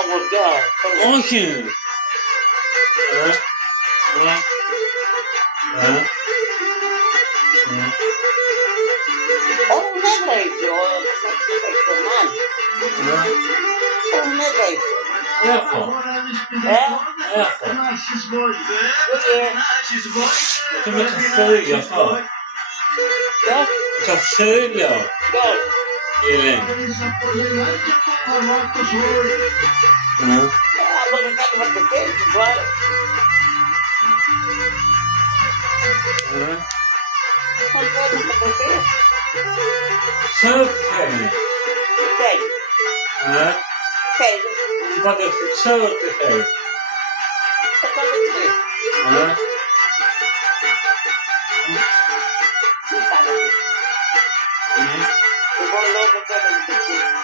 αγοριά. Όχι. Όχι μέτρα είσαι, ο μάν. Όχι μέτρα είσαι. Έχω. Έχω. Γιατί με καφέ γι' αυτό. Καφέ λέω. Η Ελένη. Από το κάτι με το κέφι, βάλε. Όχι κάτι με το κέφι. Ξέρω τι θέλει. Τι θέλει. Τι θέλει. Είπατε, ξέρω τι θέλει. Θα το δει. Τι κάνετε. Εγώ λέω δεν θέλω με το κέφι.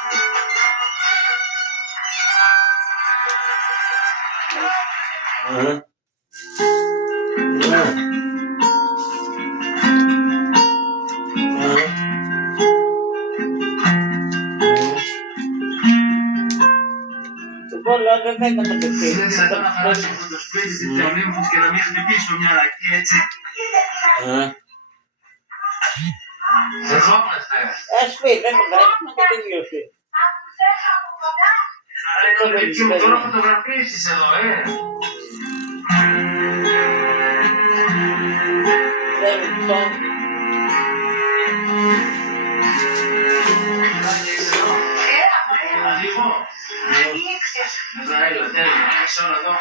Εγώ λέω δεν θέλω με το κέφι. Θέλω να περάσω από το σπίτι της Διονύμφης και να μην χτυπήσω μια ρακή έτσι. Ερχόμαστε. Σπίτι, δεν το γράψουμε και τελείωσε. Εκεί μου τώρα φωτογραφίσεις εδώ, Δεν το. Λίγο. Εδώ έλα, τέλεια. Έχεις όλα εδώ.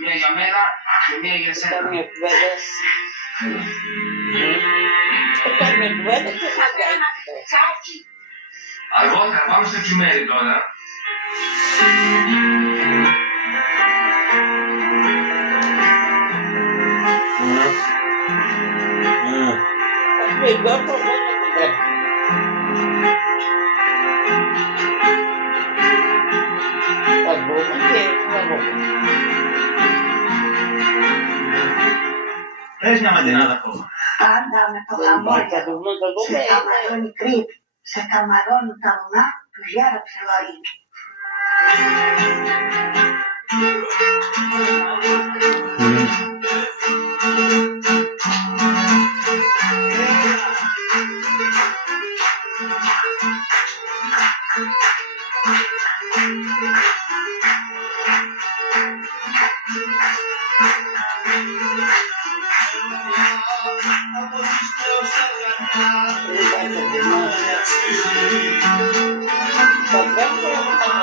Μία για μένα και μία για σένα. Κάμια κουβέντα. Κάμια κουβέντα και θα κάνει. Αργότερα, πάμε στο κυμέρι τώρα. Σπίτι, όχι, δεν το γράψουμε. Θα μπούμε και θα μπούμε. Πες μια ματινάδα ακόμα. Πάντα με το χαμόγελο. Σε καμαρώνει κρύβει. Σε καμαρώνουν τα βουνά του γέρα ψιλοαρίνη.